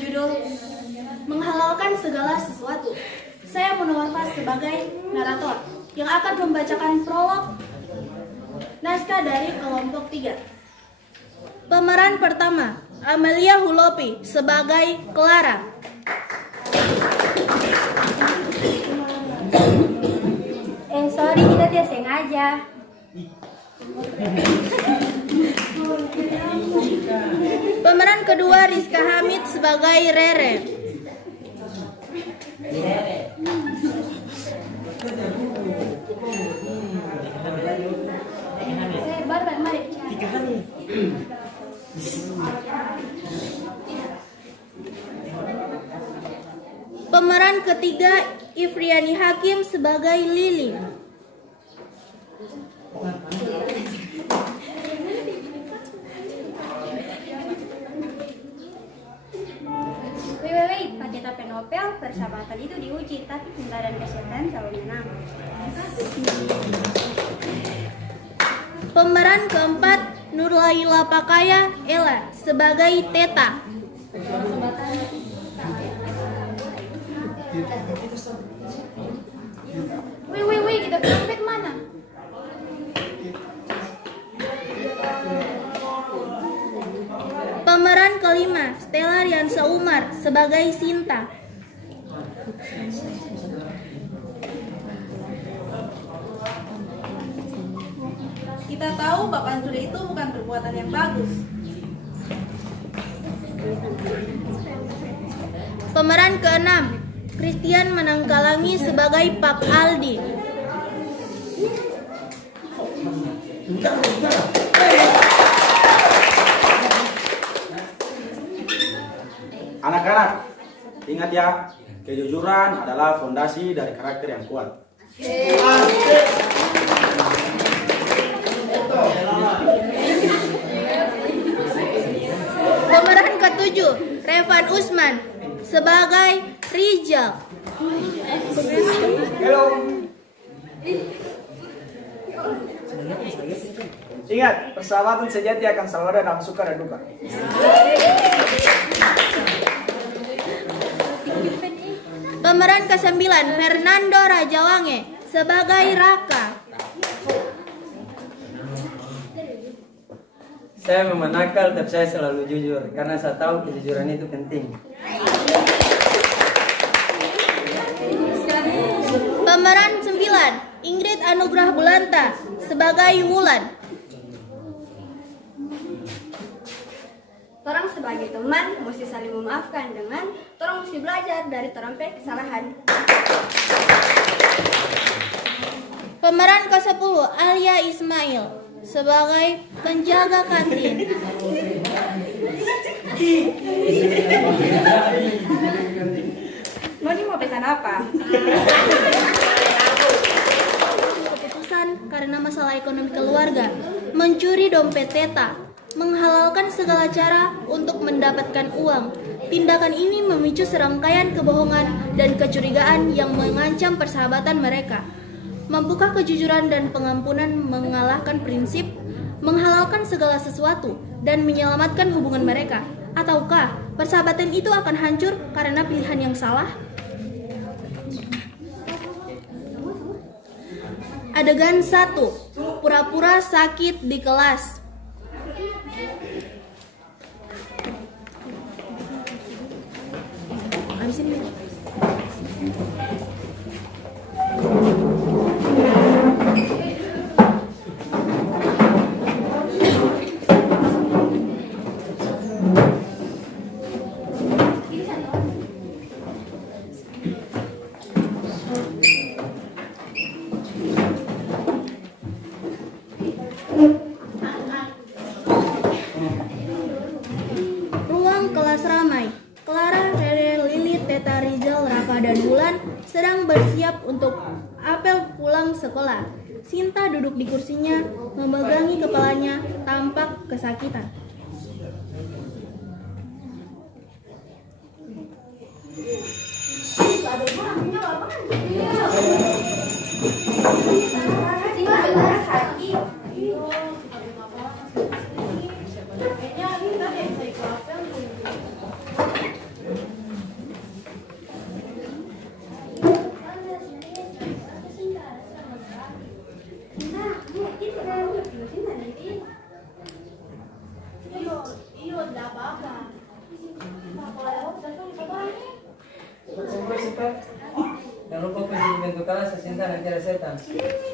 berjudul Menghalalkan Segala Sesuatu. Saya Munawar sebagai narator yang akan membacakan prolog naskah dari kelompok 3. Pemeran pertama, Amelia Hulopi sebagai Clara. Sorry, kita tidak sengaja. Pemeran kedua, Rizka Hamid sebagai Rere. Pemeran ketiga, Ifriani Hakim sebagai Lili. Wait, pada tapi novel persahabatan itu diuji, tapi cinta dan kesehatan selalu menang. Pemeran keempat, Nurlaila Pakaya Ella sebagai Teta. Wih, kita dompet mana? Pemeran kelima, Stella Riansa Umar sebagai Sinta. Kita tahu bab pencuri itu bukan perbuatan yang bagus. Pemeran keenam, Christian Manangkalangi sebagai Pak Aldi. Anak-anak, ingat ya, kejujuran adalah fondasi dari karakter yang kuat. Pemeran ketujuh, Revan Usman sebagai Rizal. Halo. Ingat, persahabatan sejati akan selalu ada dalam suka dan duka. Pemeran ke-9, Fernando Rajawange sebagai Raka. Saya memang nakal, tapi saya selalu jujur karena saya tahu kejujuran itu penting. Pemeran 9, Ingrid Anugrah Bulanta sebagai Wulan. Torang sebagai teman mesti saling memaafkan dengan torang mesti belajar dari torang pe kesalahan. Pemeran ke-10, Alia Ismail sebagai penjaga kantin. Noni mau pesan apa? Keputusan karena masalah ekonomi keluarga, mencuri dompet Teta, menghalalkan segala cara untuk mendapatkan uang. Tindakan ini memicu serangkaian kebohongan dan kecurigaan yang mengancam persahabatan mereka. Mampukah kejujuran dan pengampunan mengalahkan prinsip, menghalalkan segala sesuatu, dan menyelamatkan hubungan mereka? Ataukah persahabatan itu akan hancur karena pilihan yang salah? Adegan 1, pura-pura sakit di kelas. Habisin dulu. Ruang kelas ramai. Clara, Rere, Lili, Teta, Rizal, Rafa, dan Wulan sedang bersiap untuk apel pulang sekolah. Sinta duduk di kursinya, memegangi kepalanya, tampak kesakitan.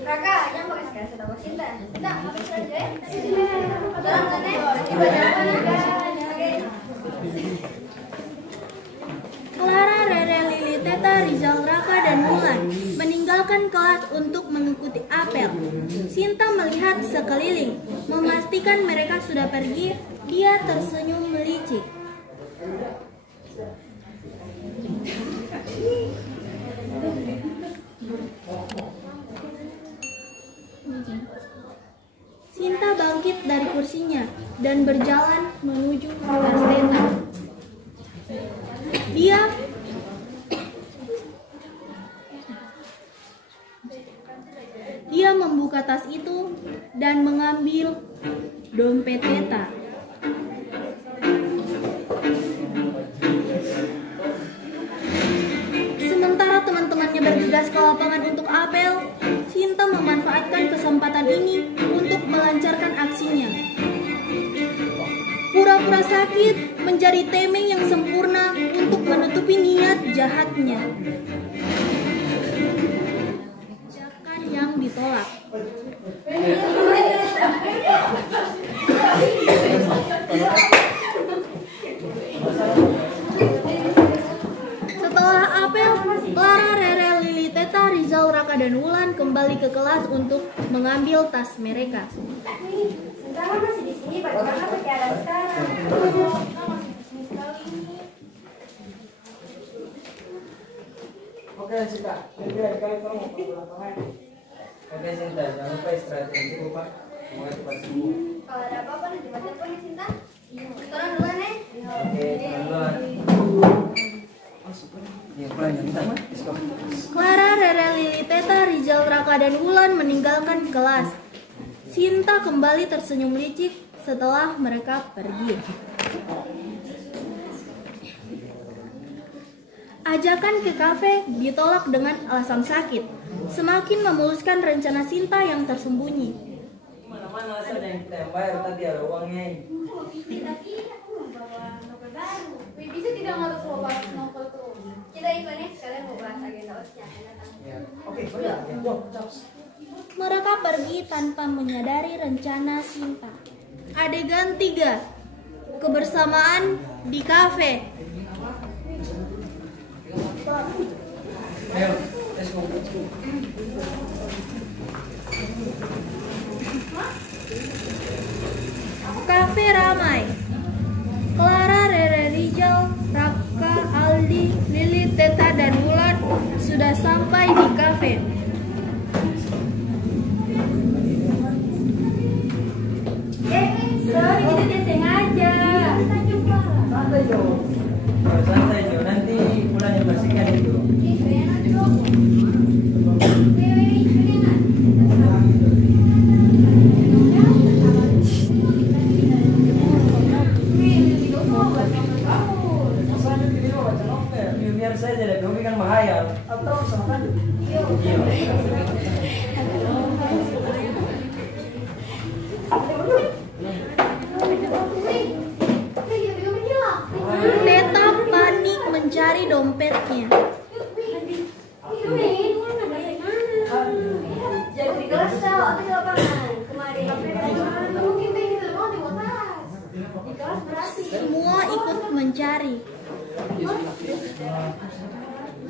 Raka, jangan pakai sekali sudah bos Sinta. Sinta, pakai sekali juga ya. Tolong Nenek, baca apa Raka? Oke. Clara, Rere, Lili, Teta, Rizal, Raka, dan Mulan meninggalkan kelas untuk mengikuti apel. Sinta melihat sekeliling, memastikan mereka sudah pergi. Dia tersenyum melicik. Sinta bangkit dari kursinya dan berjalan menuju kelas Teta. Dia membuka tas itu dan mengambil dompet Teta. Sementara teman-temannya bergegas ke lapangan untuk apel, Sinta memanfaatkan kesempatan ini untuk melancarkan aksinya. Pura-pura sakit menjadi tameng yang sempurna untuk menutupi niat jahatnya. Ajakan yang ditolak. Setelah apel, Clara, Rere, Lili, Teta, Rizal, Raka, dan Wulan kembali ke kelas untuk mengambil tas mereka. Sekarang masih di sini, bagaimana keadaan sekarang? Oke, Sinta. Kali kamu mau ke lapangan. Oke, Sinta. Jangan lupa istirahat yang cukup, Pak. Semoga cepat sembuh. Kalau ada apa-apa nanti coba telepon ya Sinta. Tolong duluan ya. Oke, duluan. Ya, pulang ya, Sinta. Let's go. Clara, Rere, Lili, Teta, Rizal, Raka, dan Wulan meninggalkan kelas. Sinta kembali tersenyum licik setelah mereka pergi. Ajakan ke kafe ditolak dengan alasan sakit, semakin memuluskan rencana Sinta yang tersembunyi. Mana-mana asal yang kita yang bayar tadi ada uangnya. Tapi aku mau bawa novel baru. Bisa tidak ngatur semua bahas novel terus? Kita iklannya sekalian mau bahas agenda OSIS yang akan datang. Ya. Oke, ya. Go, caps. Mereka pergi tanpa menyadari rencana Sinta. Adegan 3. Kebersamaan di kafe. Ayo, let's go. Kafe ramai. Clara, Rere, Rizal, Raka, Aldi, Lili, Teta, dan Wulan sudah sampai di kafe. Sorry, kita tidak sengaja. Santai, Jo. Santai, Jo. Nanti pulang yang bersihkan itu. Biar saya jadi hobi kan bahaya. Atau sama kan? Iya. Teta panik mencari dompetnya. Jadi di kelas tahu atau di lapangan kemarin. Mungkin begitu mau di tas. Di kelas berarti. Semua ikut mencari.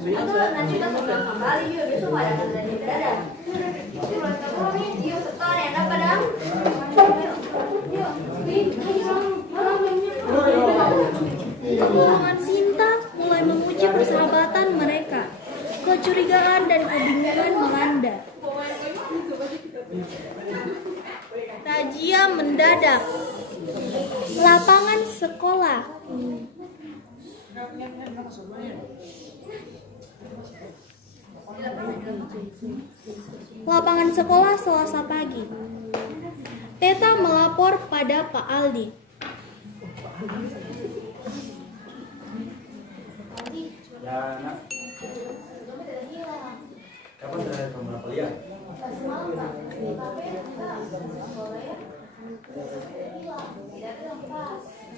Atau nanti kita pulang kembali yuk, besok ada akan ada yang berada. Yuk setor yang dapat dong. Tangan Sinta mulai memuji persahabatan mereka. Kecurigaan dan kebingungan melanda. Razia mendadak. Lapangan sekolah. Lapangan sekolah Selasa pagi. Teta melapor pada Pak Aldi. Ya, nak. Kapan terakhir kamu lapor ya?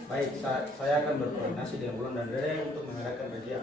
Baik, saya akan berkoordinasi dengan Wulan dan Rere untuk mengadakan razia.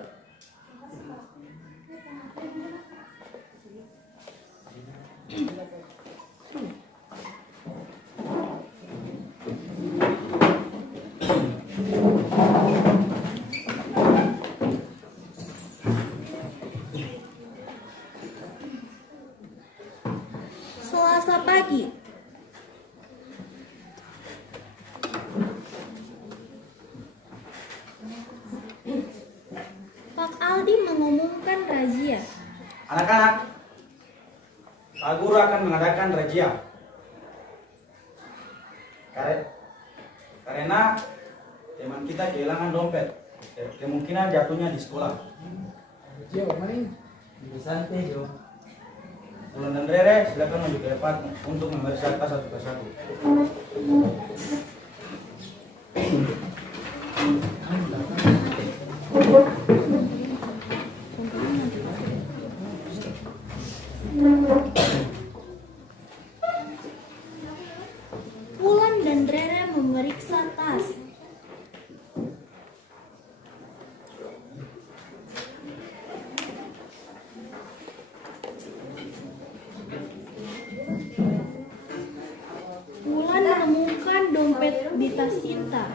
Anak-anak, Pak Guru akan mengadakan razia. Karena teman kita kehilangan dompet, kemungkinan jatuhnya di sekolah. Jo, mana? Di santai, Jo. Ulan dan Rere, silakan maju ke depan untuk memeriksa tas satu persatu. Wulan dan Rere memeriksa tas. Wulan menemukan dompet di tas Sinta.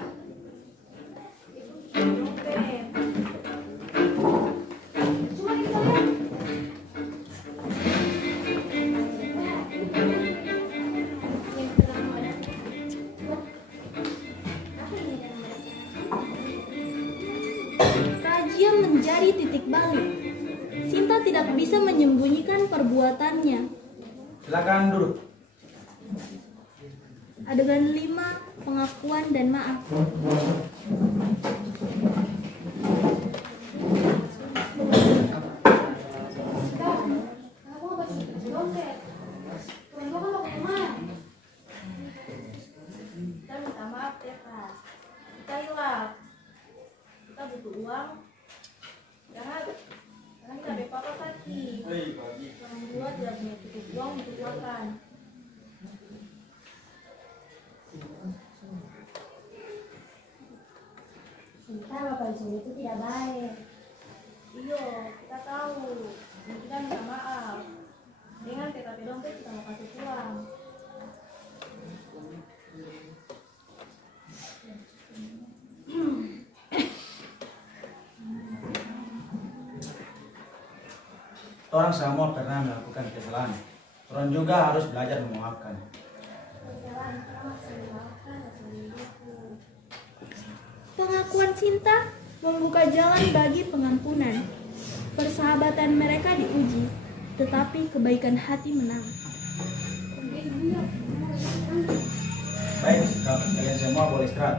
Razia menjadi titik balik. Sinta tidak bisa menyembunyikan perbuatannya. Silakan duduk. Adegan 5, pengakuan dan maaf. Kita minta maaf ya Kak. Kita hilaf. Kita butuh uang. Jangan kita bapak sakit. Orang tua tidak punya cukup uang untuk makan. Sinta, bapak Zul itu tidak baik. Iyo, kita tahu. Dan kita minta maaf. Dengan TKP dompet kita mau kasih pulang. Orang semua pernah melakukan kesalahan. Orang juga harus belajar memaafkan. Pengakuan Sinta membuka jalan bagi pengampunan. Persahabatan mereka diuji, tetapi kebaikan hati menang. Baik, kalian semua boleh istirahat.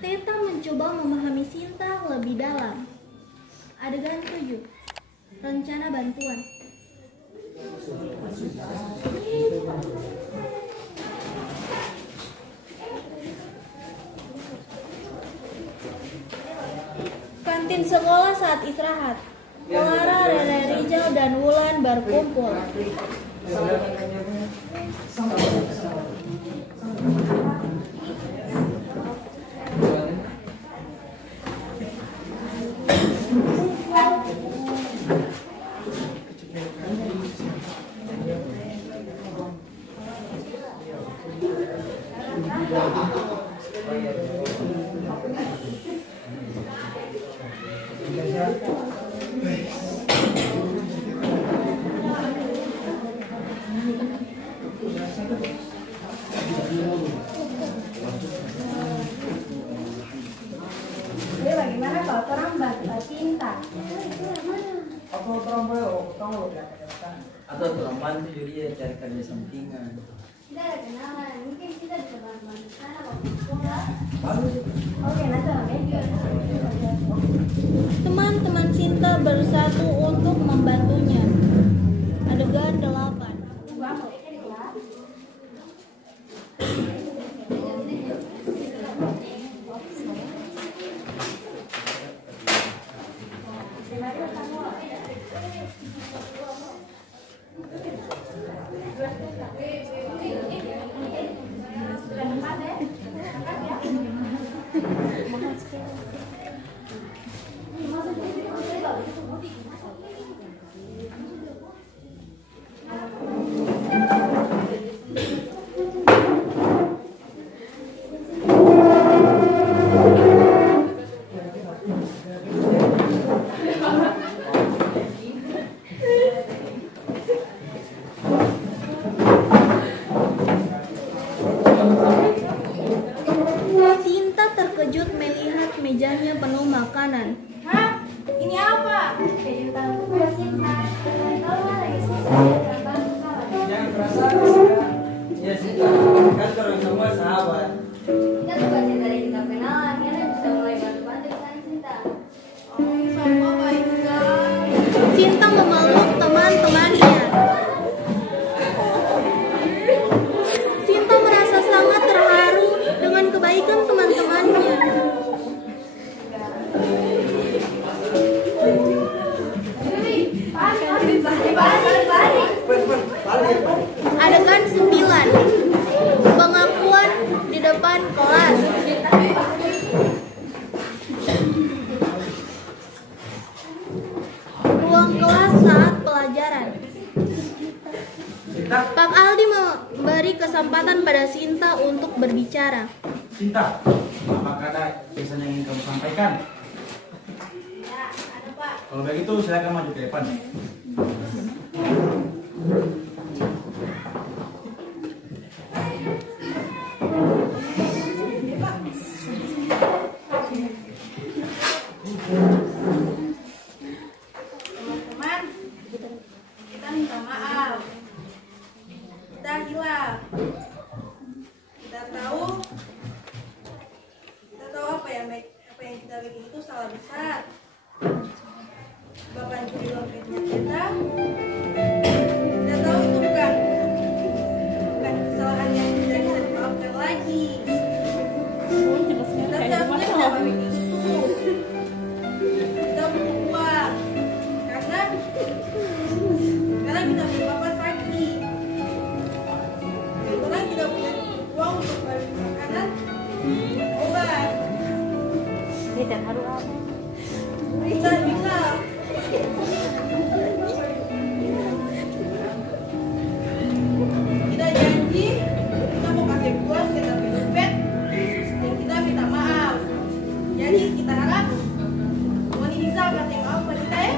Teta mencoba memahami Sinta lebih dalam. Adegan 7, rencana bantuan. Kantin sekolah saat istirahat. Clara, Rere Rizal, dan Wulan berkumpul. Jadi bagaimana kalau orang bantu Sinta? Atau orang boleh, kamu atau orang bantu juga dia cari kerja sampingan. Tidak ada kenalan, mungkin kita bisa bantu sana waktu sekolah. Bagus. Oke, nanti orang media. Teman-teman Sinta bersatu untuk membantunya. Adegan 8. Sinta, Pak Aldi memberi kesempatan pada Sinta untuk berbicara. Sinta, apakah ada pesan yang ingin kamu sampaikan? Ya, ada Pak. Kalau begitu silakan maju ke depan. Teman-teman, kita minta maaf. Kita hilaf. Kita tahu apa yang kita bikin itu salah besar. Bapak curi dompetnya kita tahu itu bukan kesalahan yang tidak bisa dimaafkan lagi. Kita seharusnya tidak bikin itu. Kita butuh uang karena kita punya bapak sakit. Dan orang tidak punya uang untuk beli makanan, obat. Kita bilang kita janji kita mau kasih uang kita beli dompet dan kita minta maaf. Jadi kita harap Wani bisa kasih maaf pada kita ya.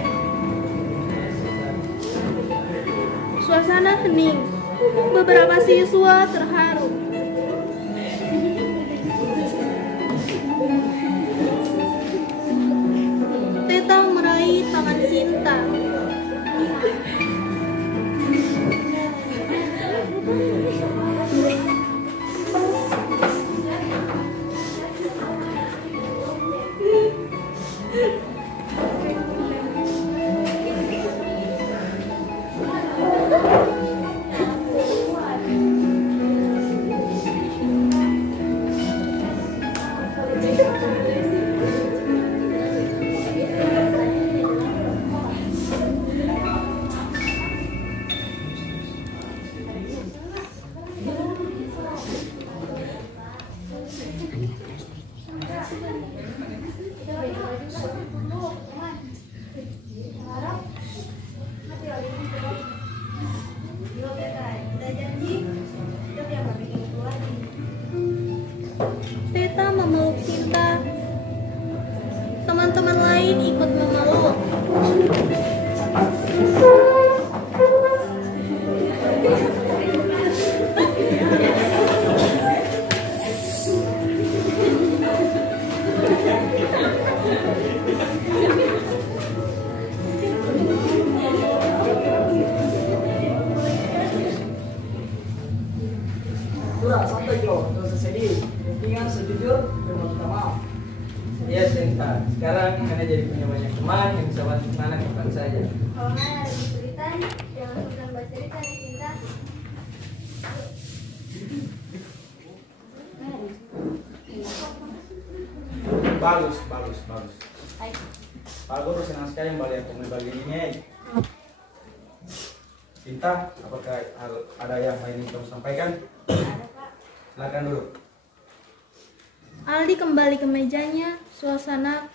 Suasana hening. Beberapa siswa terharu. Teta meraih tangan Sinta. Kita janji kita tidak bikin itu lagi. Teta memeluk Sinta. Teman-teman lain ikut memeluk. Sudah santai bro, nggak usah sedih. Ingat sejujur dan minta maaf. Iya Sinta, sekarang Anda jadi punya banyak teman yang bisa bantu anak kapan saja. Kalau nggak ada kesulitan, jangan sungkan bercerita nih Sinta. Bagus. Pak Guru senang sekali melihat pembagi ini. Sinta, apakah ada yang lain yang kamu sampaikan? Silakan dulu. Aldi kembali ke mejanya. Suasana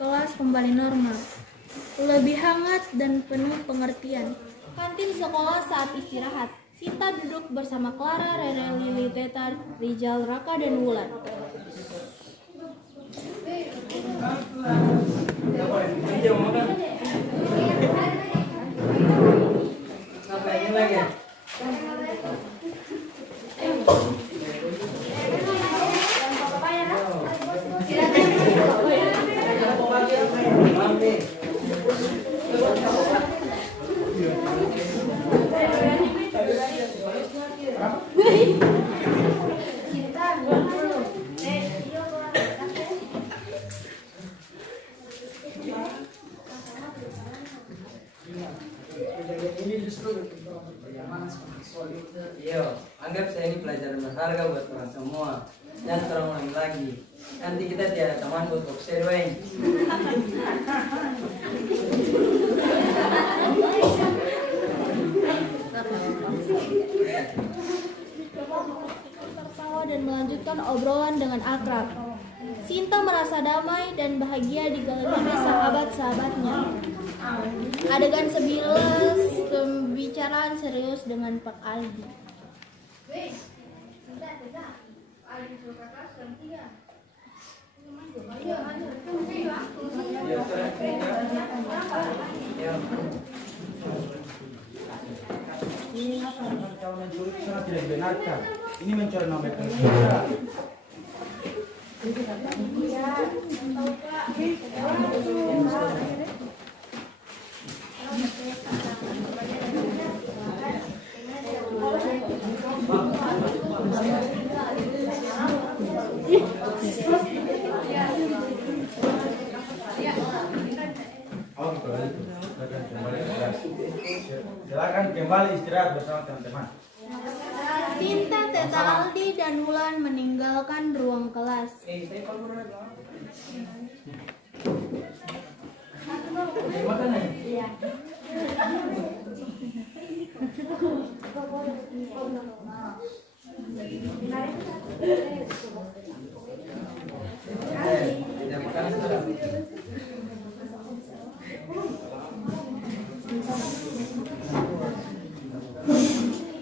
kelas kembali normal. Lebih hangat dan penuh pengertian. Kantin sekolah saat istirahat. Sinta duduk bersama Clara, Rere, Lili, Teta, Rijal, Raka, dan Wulan. Iya mau makan. Sampai ini lagi. Iya, anggap saya ini pelajaran berharga buat orang semua. Jangan terulang lagi. Nanti kita tiada teman buat observing. Tertawa dan melanjutkan obrolan dengan akrab. Sinta merasa damai dan bahagia di galeri sahabat-sahabatnya. Adegan 11, pembicaraan serius dengan Pak Aldi. Weh, sebentar, sebentar. Aldi suruh kakak sekarang 3. Kalau mencuri itu sangat tidak dibenarkan. Ini mencuri nama baik negara. Oh, silakan kembali istirahat bersama teman-teman. Sinta, Teta Aldi, dan Wulan meninggalkan ruang kelas.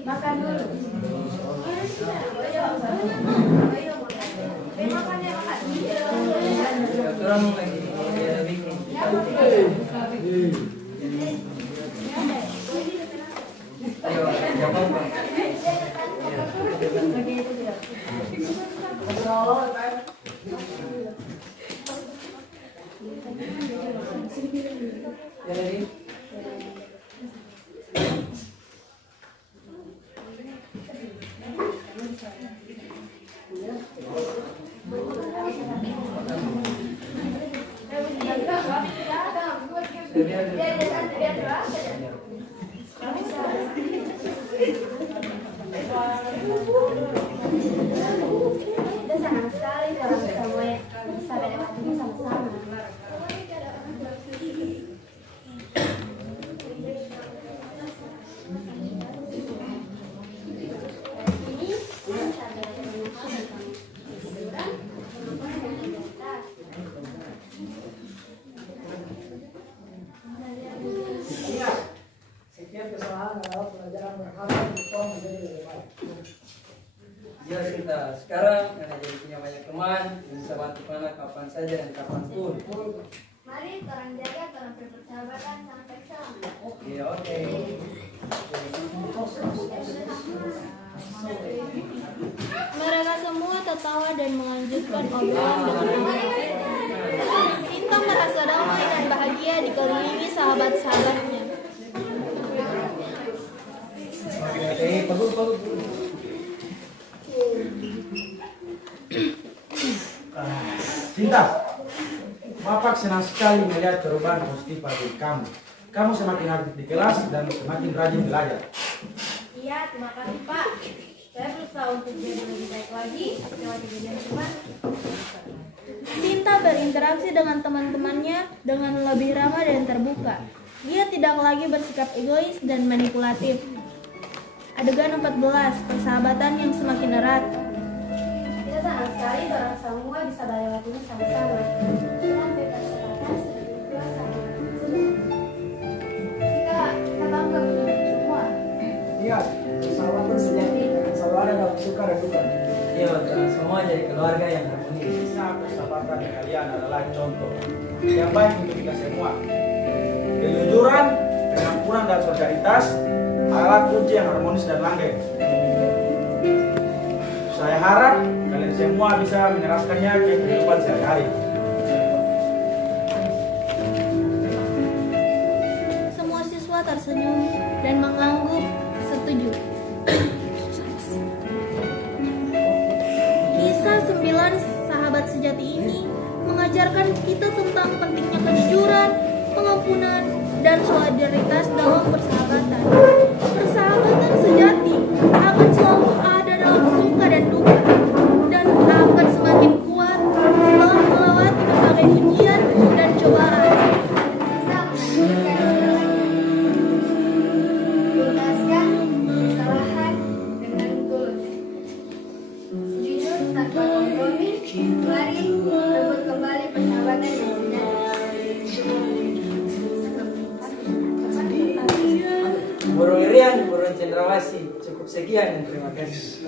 Makan dulu. Orang lagi bikin. Ayo, jangan Pak. Jadi Kita senang sekali kalau semua bisa melewati sama-sama. setiap kesalahan adalah pelajaran berharga untuk menjadi lebih baik. Ya kita sekarang karena jadi punya banyak teman, bisa bantu mana kapan saja dan kapan pun. Mari orang jaga orang persahabatan sampai sama. Oke, oke. Mereka semua tertawa dan melanjutkan obrolan dengan aman. Sinta merasa damai dan bahagia dikelilingi sahabat-sahabatnya. Oke, bagus. Sinta, Bapak senang sekali melihat perubahan positif bagi kamu. Kamu semakin aktif di kelas dan semakin rajin belajar. Iya, terima kasih Pak. Saya berusaha untuk jadi lebih baik lagi lewat kejadian teman. Sinta berinteraksi dengan teman-temannya dengan lebih ramah dan terbuka. Dia tidak lagi bersikap egois dan manipulatif. Adegan 14, persahabatan yang semakin erat. Kita senang sekali orang semua bisa melewati ini sama-sama. Dengan persahabatan berdua sama. Kita bangga punya semua. Iya, persahabatan sejati akan selalu ada dalam suka dan duka. Iya, semua jadi keluarga yang harmonis. Kisah persahabatan kalian adalah contoh yang baik untuk kita semua. Kejujuran, pengampunan dan solidaritas adalah kunci yang harmonis dan langgeng. Saya harap kalian semua bisa menerapkannya ke kehidupan sehari-hari. Semua siswa tersenyum dan mengangguk setuju. Kisah 9 sahabat sejati ini mengajarkan kita tentang pentingnya kejujuran, pengampunan, dan solidaritas dalam persahabatan. Persahabatan sejati akan selalu ada dalam suka dan duka, dan akan semakin kuat setelah melewati berbagai ujian dan cobaan. Kita sekalian, Buruan Cendrawasih. Cukup sekian dan terima kasih.